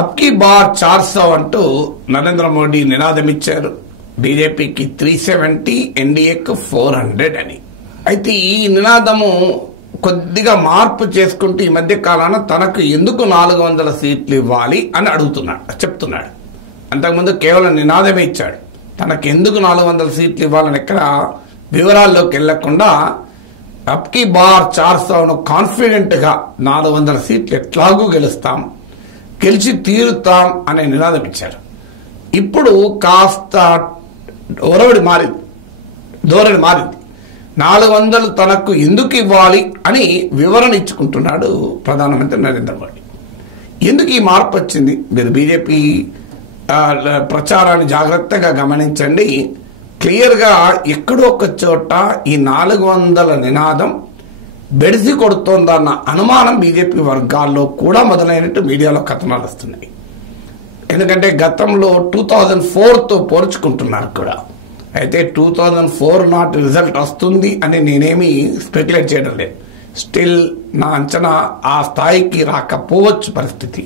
అబ్కి bar 400 అంటూ నరేంద్ర మోడీ నినాదం ఇచ్చారు. బీజేపీకి 370, ఎన్డీఏకు 400 అని. అయితే ఈ నినాదము కొద్దిగా మార్పు చేసుకుంటూ ఈ మధ్య కాలాన తనకు ఎందుకు 400 సీట్లు ఇవ్వాలి అని చెప్తున్నాడు. అంతకుముందు కేవలం నినాదమే ఇచ్చాడు. తనకు ఎందుకు 400 సీట్లు ఇవ్వాలని ఎక్కడ వివరాల్లోకి వెళ్లకుండా అబ్కి బార్ 400ను కాన్ఫిడెంట్ గా 400 సీట్లు ఎట్లాగూ గెలిచి తీరుతాం అనే నినాదం ఇచ్చారు. ఇప్పుడు కాస్త ధోరణి మారింది. 400 తనకు ఎందుకు ఇవ్వాలి అని వివరణ ఇచ్చుకుంటున్నాడు ప్రధానమంత్రి నరేంద్ర మోడీ. ఎందుకు ఈ మార్పు వచ్చింది? మీరు బీజేపీ ప్రచారాన్ని జాగ్రత్తగా గమనించండి. క్లియర్ గా ఎక్కడో ఒక చోట ఈ 400 నినాదం బెడిసి కొడుతోందన్న అనుమానం బీజేపీ వర్గాల్లో కూడా మొదలైనట్టు మీడియాలో కథనాలు వస్తున్నాయి. ఎందుకంటే గతంలో 2004తో పోల్చుకుంటున్నారు కూడా. అయితే 2004 నాటి రిజల్ట్ వస్తుంది అని నేనేమి స్పెక్యులేట్ చేయడం లేదు. స్టిల్ నా అంచనా ఆ స్థాయికి రాకపోవచ్చు పరిస్థితి.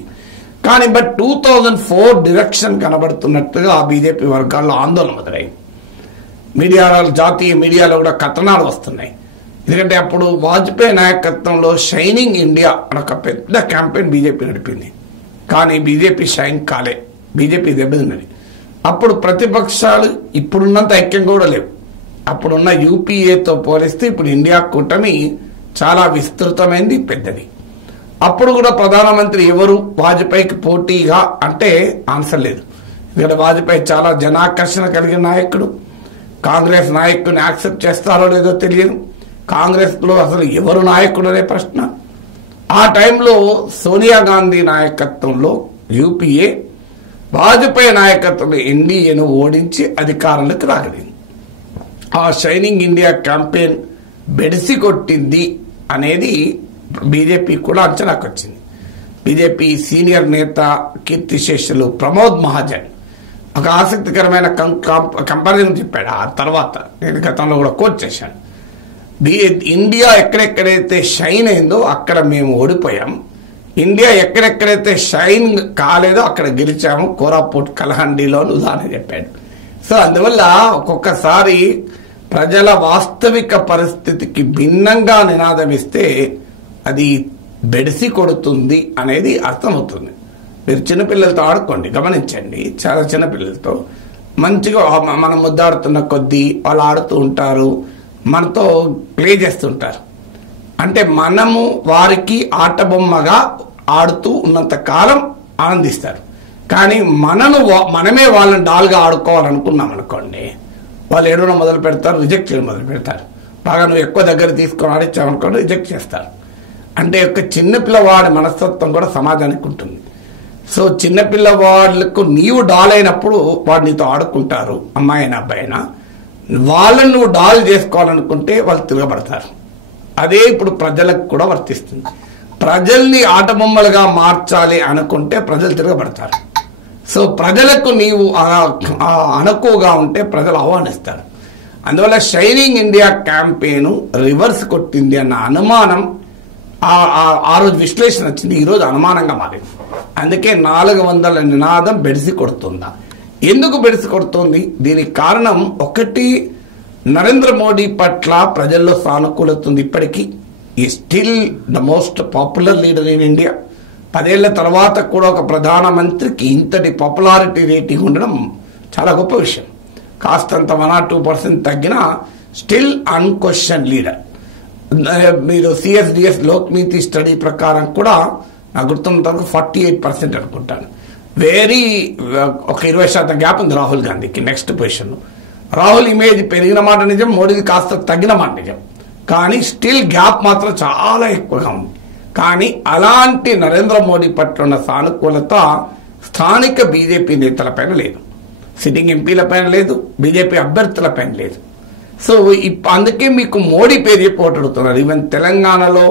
కానీ 2004 డిరెక్షన్ కనబడుతున్నట్టుగా బీజేపీ వర్గాల్లో ఆందోళన మొదలైంది. జాతీయ మీడియాలో కూడా కథనాలు వస్తున్నాయి. ఎందుకంటే అప్పుడు వాజ్పేయి నాయకత్వంలో షైనింగ్ ఇండియా అని ఒక పెద్ద క్యాంపెయిన్ బీజేపీ నడిపింది. కానీ బీజేపీ షైన్ కాలే, బీజేపీ దెబ్బతిన్నది. అప్పుడు ప్రతిపక్షాలు ఇప్పుడున్నంత ఐక్యం కూడా లేవు. అప్పుడున్న యూపీఏతో పోలిస్తే ఇప్పుడు ఇండియా కూటమి చాలా విస్తృతమైంది, పెద్దది. అప్పుడు కూడా ప్రధానమంత్రి ఎవరు వాజ్పేయికి పోటీగా అంటే ఆన్సర్ లేదు. ఎందుకంటే వాజ్పేయి చాలా జనాకర్షణ కలిగిన నాయకుడు. కాంగ్రెస్ నాయకుడిని యాక్సెప్ట్ చేస్తారో లేదో తెలియదు. కాంగ్రెస్ లో అసలు ఎవరు నాయకుడు అనే ప్రశ్న. ఆ టైంలో సోనియా గాంధీ నాయకత్వంలో యూపీఏ, వాజ్పేయి నాయకత్వంలో ఎన్డీఏను ఓడించి అధికారంలోకి రాగలిగింది. ఆ షైనింగ్ ఇండియా క్యాంపెయిన్ బెడిసి కొట్టింది అనేది బీజేపీ కూడా అంచనాకు వచ్చింది. బీజేపీ సీనియర్ నేత కీర్తిశేషులు ప్రమోద్ మహాజన్ ఒక ఆసక్తికరమైన కంపారిజన్ చెప్పాడు. ఆ తర్వాత నేను గతంలో కూడా కోట్ చేశాను. ఇండియా ఎక్కడెక్కడైతే షైన్ అయిందో అక్కడ మేము ఓడిపోయాం, ఇండియా ఎక్కడెక్కడైతే షైన్ కాలేదో అక్కడ గెలిచాము, కోరాపుట్ కలహండిలో ఉదాహరణ చెప్పాడు. సో అందువల్ల ఒక్కొక్కసారి ప్రజల వాస్తవిక పరిస్థితికి భిన్నంగా నినాదం ఇస్తే అది బెడిసి కొడుతుంది అనేది అర్థమవుతుంది. మీరు చిన్నపిల్లలతో ఆడుకోండి, గమనించండి. చాలా చిన్నపిల్లలతో మంచిగా మనం ముద్దాడుతున్న కొద్దీ వాళ్ళు ఆడుతూ ఉంటారు, మనతో ప్లే చేస్తుంటారు. అంటే మనము వారికి ఆట బొమ్మగా ఆడుతూ ఉన్నంత కాలం ఆనందిస్తారు. కానీ మనమే వాళ్ళని డాల్గా ఆడుకోవాలనుకున్నాం అనుకోండి, వాళ్ళు ఏడవడం మొదలు పెడతారు, రిజెక్ట్ చేయడం మొదలు పెడతారు. బాగా నువ్వు ఎక్కువ దగ్గర తీసుకొని ఆడించామనుకోండి, రిజెక్ట్ చేస్తారు. అంటే ఒక చిన్నపిల్లవాడి మనస్తత్వం కూడా సమాజానికి ఉంటుంది. సో చిన్నపిల్లవాళ్ళకు నీవు డాల్ అయినప్పుడు వాడు నీతో ఆడుకుంటారు, అమ్మాయి అయినా అబ్బాయి అయినా. వాళ్ళని నువ్వు డాల్ చేసుకోవాలనుకుంటే వాళ్ళు తిరగబడతారు. అదే ఇప్పుడు ప్రజలకు కూడా వర్తిస్తుంది. ప్రజల్ని ఆట బొమ్మలుగా మార్చాలి అనుకుంటే ప్రజలు తిరగబడతారు. సో ప్రజలకు నీవు అనుకువగా ఉంటే ప్రజలు ఆహ్వానిస్తారు. అందువల్ల షైనింగ్ ఇండియా క్యాంపెయిన్ రివర్స్ కొట్టింది అన్న అనుమానం ఆ రోజు విశ్లేషణ వచ్చింది, ఈ రోజు అనుమానంగా మారింది. అందుకే 400 నినాదం బెడిసి కొడుతుందా? ఎందుకు బెడిసి కొడుతుంది? దీనికి కారణం ఒకటి, నరేంద్ర మోడీ పట్ల ప్రజల్లో సానుకూలత ఉంది. ఇప్పటికీ ఈ still the most popular leader in India. 10 ఏళ్ల తర్వాత కూడా ఒక ప్రధానమంత్రికి ఇంతటి పాపులారిటీ రేటింగ్ ఉండడం చాలా గొప్ప విషయం. కాస్తంత 1-2% తగ్గినా స్టిల్ అన్క్వశ్చన్ లీడర్. మీరు సిఎస్డిఎస్ లోక్నీతి స్టడీ ప్రకారం కూడా నాకు గుర్తున్నంత వరకు 48% అనుకుంటాను. ఒక 20% గ్యాప్ ఉంది రాహుల్ గాంధీకి నెక్స్ట్ పొజిషన్. రాహుల్ ఇమేజ్ పెరిగిన మాట నిజం, మోడీది కాస్త తగ్గిన మాట నిజం. కానీ స్టిల్ గ్యాప్ మాత్రం చాలా ఎక్కువగా ఉంది. కానీ అలాంటి నరేంద్ర మోడీ పట్ల ఉన్న సానుకూలత స్థానిక బీజేపీ నేతలపైన లేదు, సిట్టింగ్ ఎంపీలపైన లేదు, బీజేపీ అభ్యర్థులపైన లేదు. సో అందుకే మీకు మోడీ పేరు చెప్పుకుంటున్నారు. ఈవెన్ తెలంగాణలో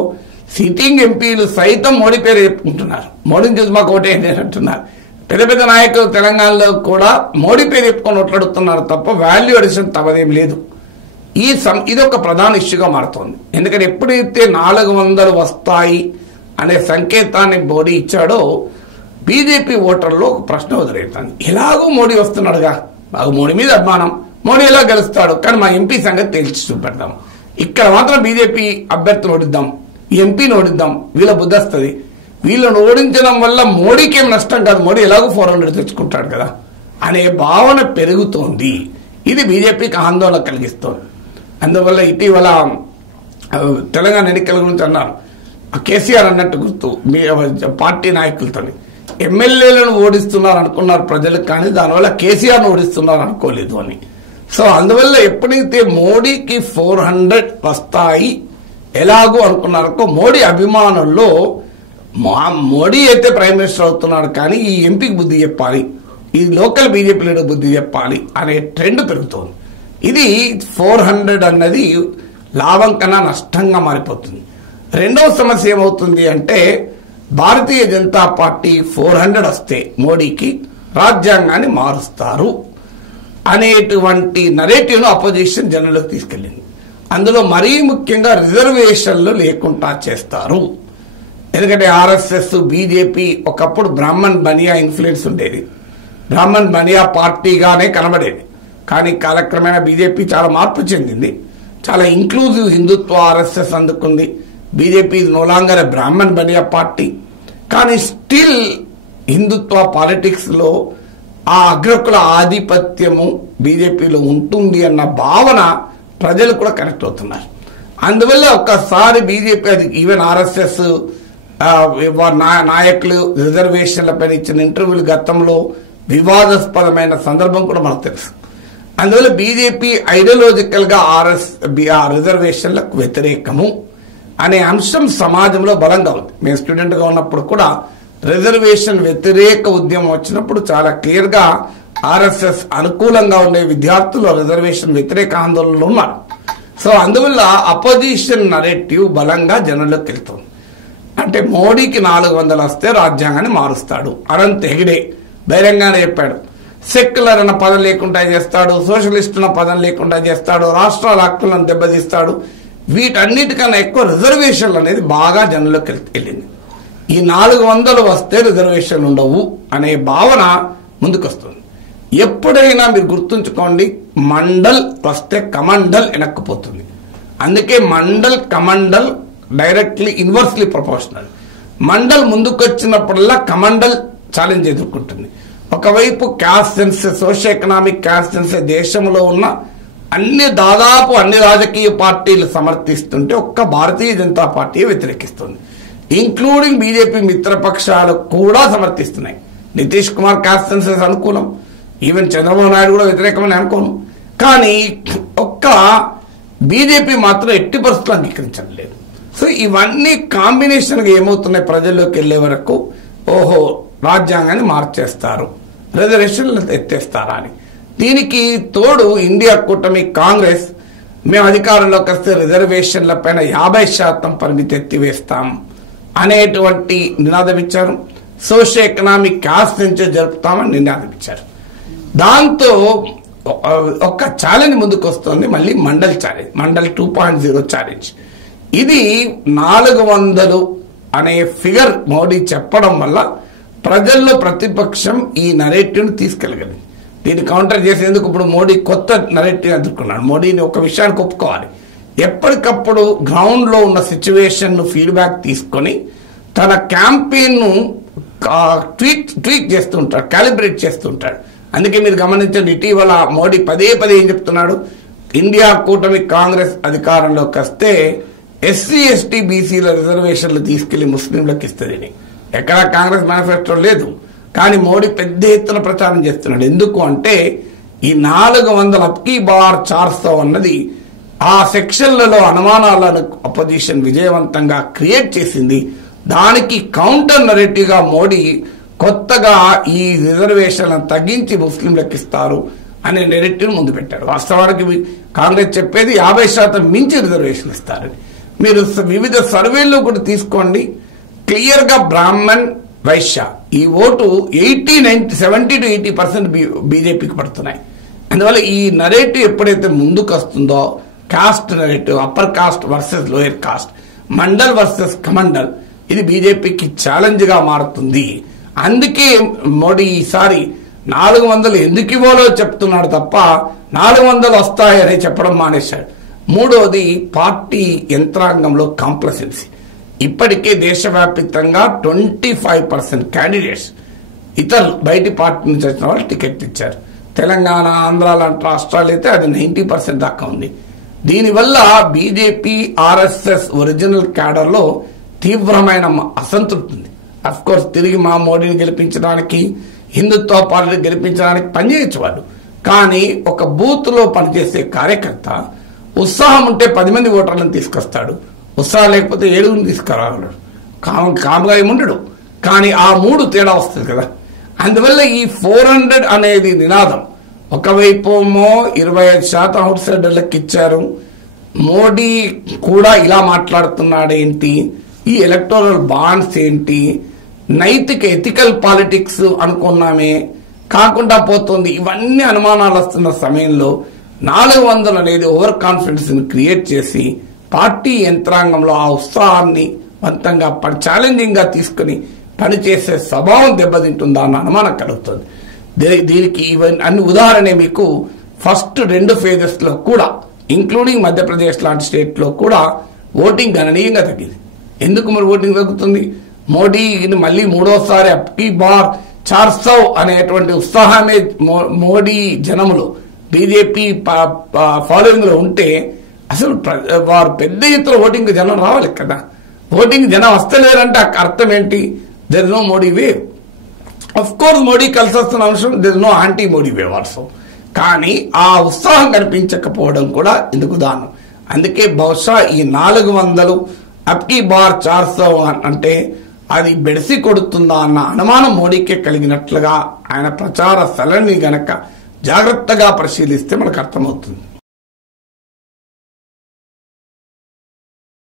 సిట్టింగ్ ఎంపీలు సైతం మోడీ పేరు చెప్పుకుంటున్నారు. మోడీని చూసి మాకు ఓటేయండి అంటున్నారు. పెద్ద పెద్ద నాయకులు తెలంగాణలో కూడా మోడీ పేరు చెప్పుకొని ఓట్లాడుతున్నారు తప్ప వాల్యూ అడిషన్ తమదేం లేదు. ఇది ఒక ప్రధాన ఇష్యూగా మారుతోంది. ఎందుకంటే ఎప్పుడైతే 400 వస్తాయి అనే సంకేతాన్ని మోడీ ఇచ్చాడో బీజేపీ ఓటర్లో ఒక ప్రశ్న వదిలేస్తాను. ఎలాగో మోడీ వస్తున్నాడుగా, మాకు మోడీ మీద అభిమానం, మోడీ ఎలా గెలుస్తాడు, కానీ మా ఎంపీ సంగతి తేల్చి చూపెడతాం. ఇక్కడ మాత్రం బీజేపీ అభ్యర్థులు ఓడిద్దాం, ఈ ఎంపీని ఓడిద్దాం, వీళ్ళ బుద్ధి వస్తుంది. వీళ్ళను ఓడించడం వల్ల మోడీకి ఏం నష్టం కాదు, మోడీ ఎలాగో 400 తెచ్చుకుంటాడు కదా అనే భావన పెరుగుతోంది. ఇది బీజేపీకి ఆందోళన కలిగిస్తోంది. అందువల్ల ఇటీవల తెలంగాణ ఎన్నికల గురించి అన్నారు, కేసీఆర్ అన్నట్టు గుర్తు మీ పార్టీ నాయకులతో ఎమ్మెల్యేలను ఓడిస్తున్నారు అనుకున్నారు ప్రజలు, కానీ దానివల్ల కేసీఆర్ను ఓడిస్తున్నారు అనుకోలేదు అని. సో అందువల్ల ఎప్పుడైతే మోడీకి 400 వస్తాయి ఎలాగో అనుకున్నారో, మోడీ అభిమానుల్లో మోడీ అయితే ప్రైమ్ మినిస్టర్ అవుతున్నాడు కానీ ఈ ఎంపీకి బుద్ధి చెప్పాలి, ఈ లోకల్ బీజేపీ లీడర్ బుద్ధి చెప్పాలి అనే ట్రెండ్ పెరుగుతోంది. ఇది 400 అన్నది లాభం కన్నా నష్టంగా మారిపోతుంది. రెండవ సమస్య ఏమవుతుంది అంటే, భారతీయ జనతా పార్టీ 400 వస్తే మోడీకి రాజ్యాంగాన్ని మారుస్తారు అనేటువంటి నరేటివ్ను అపోజిషన్ జనంలోకి తీసుకెళ్ళింది. అందులో మరీ ముఖ్యంగా రిజర్వేషన్లు లేకుండా చేస్తారు. ఎందుకంటే ఆర్ఎస్ఎస్, బీజేపీ ఒకప్పుడు బ్రాహ్మణ్ బనియా ఇన్ఫ్లుయెన్స్ ఉండేది, బ్రాహ్మణ్ బనియా పార్టీగానే కనబడేది. కానీ కాలక్రమేణా బీజేపీ చాలా మార్పు చెందింది, చాలా ఇంక్లూజివ్ హిందుత్వ ఆర్ఎస్ఎస్ అందుకుంది. BJP no longer a Brahman Bania party, కానీ స్టిల్ హిందుత్వ పాలిటిక్స్ లో ఆ అగ్రకుల ఆధిపత్యము బీజేపీలో ఉంటుంది అన్న భావన ప్రజలు కూడా కనెక్ట్ అవుతున్నారు. అందువల్ల ఒక్కసారి బీజేపీ, అది ఈవెన్ ఆర్ఎస్ఎస్ నాయకులు రిజర్వేషన్లపై ఇచ్చిన ఇంటర్వ్యూలు గతంలో వివాదాస్పదమైన సందర్భం కూడా మనకు తెలుసు. అందువల్ల బీజేపీ ఐడియాలజికల్ గా రిజర్వేషన్లకు వ్యతిరేకము అనే అంశం సమాజంలో బలంగా ఉంది. మేము స్టూడెంట్ గా ఉన్నప్పుడు కూడా రిజర్వేషన్ వ్యతిరేక ఉద్యమం వచ్చినప్పుడు చాలా క్లియర్ గా ఆర్ఎస్ఎస్ అనుకూలంగా ఉండే విద్యార్థులు రిజర్వేషన్ వ్యతిరేక ఆందోళనలో ఉన్నారు. సో అందువల్ల అపోజిషన్ నరేటివ్ బలంగా జనంలోకి వెళ్తుంది. అంటే మోడీకి 400 వస్తే రాజ్యాంగాన్ని మారుస్తాడు. అనంత్ హెగ్డే బహిరంగానే చెప్పాడు, సెక్యులర్ అన్న పదం లేకుండా చేస్తాడు, సోషలిస్ట్ అన్న పదం లేకుండా చేస్తాడు, రాష్ట్రాల హక్కులను దెబ్బతీస్తాడు. వీటన్నిటికన్నా ఎక్కువ రిజర్వేషన్లు అనేది బాగా జనంలోకి వెళ్ళింది. ఈ 400 వస్తే రిజర్వేషన్లు ఉండవు అనే భావన ముందుకొస్తుంది. ఎప్పుడైనా మీరు గుర్తుంచుకోండి, మండల్ వస్తే కమండల్ వెనక్కిపోతుంది. అందుకే Mandal Kamandal directly inversely proportional. Mandal ముందుకొచ్చినప్పుడల్లా కమండల్ ఛాలెంజ్ ఎదుర్కొంటుంది. ఒకవైపు caste census, socio economic caste census దేశంలో ఉన్న దాదాపు అన్ని రాజకీయ పార్టీలు సమర్థిస్తుంటే ఒక్క భారతీయ జనతా పార్టీ వ్యతిరేకిస్తుంది. ఇంక్లూడింగ్ బీజేపీ మిత్రపక్షాలు కూడా సమర్థిస్తున్నాయి. నితీష్ కుమార్ క్యాస్ట్ సెన్సెస్ అనుకూలం, ఈవెన్ చంద్రబాబు నాయుడు కూడా వ్యతిరేకమని అనుకోను. కానీ ఒక్క బీజేపీ మాత్రం ఎట్టి పరిస్థితులు అంగీకరించడం లేదు. సో ఇవన్నీ కాంబినేషన్గా ఏమవుతున్నాయి, ప్రజల్లోకి వెళ్లే వరకు ఓహో రాజ్యాంగాన్ని మార్చేస్తారు, రిజర్వేషన్లు ఎత్తేస్తారా అని. దీనికి తోడు ఇండియా కూటమి కాంగ్రెస్, మేము అధికారంలోకి వస్తే రిజర్వేషన్ల పైన 50% పరిమితి ఎత్తివేస్తాం అనేటువంటి నినాదం ఇచ్చారు. సోషియో ఎకనామిక్ క్యాస్ట్ సెన్సస్ జరుపుతామని నినాదం ఇచ్చారు. దాంతో ఒక ఛాలెంజ్ ముందుకు వస్తుంది, మళ్ళీ మండల్ ఛాలెంజ్, మండల్ 2.0 ఛాలెంజ్. ఇది 400 అనే ఫిగర్ మోడీ చెప్పడం వల్ల ప్రజల్లో ప్రతిపక్షం ఈ నరేటివ్ తీసుకెళ్లగలిగింది. దీన్ని కౌంటర్ చేసేందుకు ఇప్పుడు మోడీ కొత్త నరేటివ్ ఎదుర్కొన్నాడు. మోడీని ఒక విషయానికి ఒప్పుకోవాలి, ఎప్పటికప్పుడు గ్రౌండ్ లో ఉన్న సిచ్యువేషన్ ను ఫీడ్బ్యాక్ తీసుకొని తన క్యాంపెయిన్ ను ట్వీట్ చేస్తుంటాడు, క్యాలిబ్రేట్ చేస్తుంటాడు. అందుకే మీరు గమనించండి, ఇటీవల మోడీ పదే ఏం చెప్తున్నాడు, ఇండియా కూటమి కాంగ్రెస్ అధికారంలోకి వస్తే ఎస్సీ ఎస్టీ బీసీల రిజర్వేషన్లు తీసుకెళ్లి ముస్లింలకు ఇస్తుంది. ఎక్కడా కాంగ్రెస్ మేనిఫెస్టో లేదు, కానీ మోడీ పెద్ద ఎత్తున ప్రచారం చేస్తున్నాడు. ఎందుకు అంటే ఈ 400 అబ్కీ బార్ 400 అన్నది ఆ సెక్షన్లలో అనుమానాలను అపోజిషన్ విజయవంతంగా క్రియేట్ చేసింది. దానికి కౌంటర్ నరేటివ్ గా మోడీ కొత్తగా ఈ రిజర్వేషన్లను తగ్గించి ముస్లింలకు ఇస్తారు అనే నెరేటివ్ ముందు పెట్టారు. వాస్తవానికి కాంగ్రెస్ చెప్పేది 50% మించి రిజర్వేషన్ ఇస్తారని. మీరు వివిధ సర్వేల్లో కూడా తీసుకోండి, క్లియర్ గా బ్రాహ్మణ్, వైశ్య ఈ ఓటు 70 to 80% బీజేపీకి పడుతున్నాయి. అందువల్ల ఈ నరేటివ్ ఎప్పుడైతే ముందుకు వస్తుందో, cost narrative, upper caste versus lower cost, mandal versus Kamandal, ఇది బీజేపీకి ఛాలెంజ్ గా మారుతుంది. అందుకే మోడీ ఈసారి 400 ఎందుకు ఇవ్వాలో చెప్తున్నాడు తప్ప 400 వస్తాయని చెప్పడం మానేశాడు. మూడోది పార్టీ యంత్రాంగంలో కాంప్లసెన్సీ. ఇప్పటికే దేశవ్యాప్తంగా 25% క్యాండిడేట్స్ ఇతరులు బయటి పార్టీ నుంచి వచ్చిన వాళ్ళు టికెట్ ఇచ్చారు. తెలంగాణ, ఆంధ్ర లాంటి రాష్ట్రాలు అయితే అది 90% దాకా ఉంది. దీనివల్ల బీజేపీ, ఆర్ఎస్ఎస్ ఒరిజినల్ క్యాడర్లో తీవ్రమైన అసంతృప్తి ఉంది. అఫ్కోర్స్ తిరిగి మా మోడీని గెలిపించడానికి, హిందుత్వ పార్టీని గెలిపించడానికి పనిచేయచ్చు వాళ్ళు. కానీ ఒక బూత్ లో పనిచేసే కార్యకర్త ఉత్సాహం ఉంటే 10 మంది ఓటర్లను తీసుకొస్తాడు, ఉత్సాహం లేకపోతే 7 తీసుకురాగలడు, కాముగా ఏముండడు. కానీ ఆ 3 తేడా వస్తుంది కదా. అందువల్ల ఈ 400 అనేది నినాదం ఒకవైపు 25% అవుట్ సైడర్లకు ఇచ్చారు. మోడీ కూడా ఇలా మాట్లాడుతున్నాడేంటి, ఈ ఎలక్టోరల్ బాండ్స్ ఏంటి, నైతిక ఎథికల్ పాలిటిక్స్ అనుకున్నామే కాకుండా పోతుంది. ఇవన్నీ అనుమానాలు వస్తున్న సమయంలో 400 అనేది ఓవర్ కాన్ఫిడెన్స్ క్రియేట్ చేసి పార్టీ యంత్రాంగంలో ఆ ఉత్సాహాన్ని వంతంగా ఛాలెంజింగ్ గా తీసుకుని పనిచేసే స్వభావం దెబ్బతింటుందా అన్న అనుమానం కలుగుతుంది. దీనికి అన్ని ఉదాహరణ మీకు ఫస్ట్ 2 phases లో కూడా ఇంక్లూడింగ్ మధ్యప్రదేశ్ లాంటి స్టేట్ లో కూడా ఓటింగ్ గణనీయంగా తగ్గింది. ఎందుకు మరి ఓటింగ్ తగ్గుతుంది? మోడీని మళ్ళీ 3వసారి అప్కీ బార్ 400 అనేటువంటి ఉత్సాహమే మోడీ జనములు బీజేపీ ఫాలోయింగ్ లో ఉంటే అసలు వారు పెద్ద ఎత్తున ఓటింగ్ జనం రావాలి కదా. ఓటింగ్ జనం వస్తలేరంటే అర్థం ఏంటి? There is no Modi wave. Of course Modi కలిసి వస్తున్న అంశం, there is no anti Modi wave also. కానీ ఆ ఉత్సాహం కనిపించకపోవడం కూడా ఇందుకు దానం. అందుకే బహుశా ఈ 400 అప్కీ బార్ 400 అంటే అది బెడిసి కొడుతుందా అన్న అనుమానం మోడీకే కలిగినట్లుగా ఆయన ప్రచార సరళిని గనక జాగ్రత్తగా పరిశీలిస్తే మనకు అర్థమవుతుంది.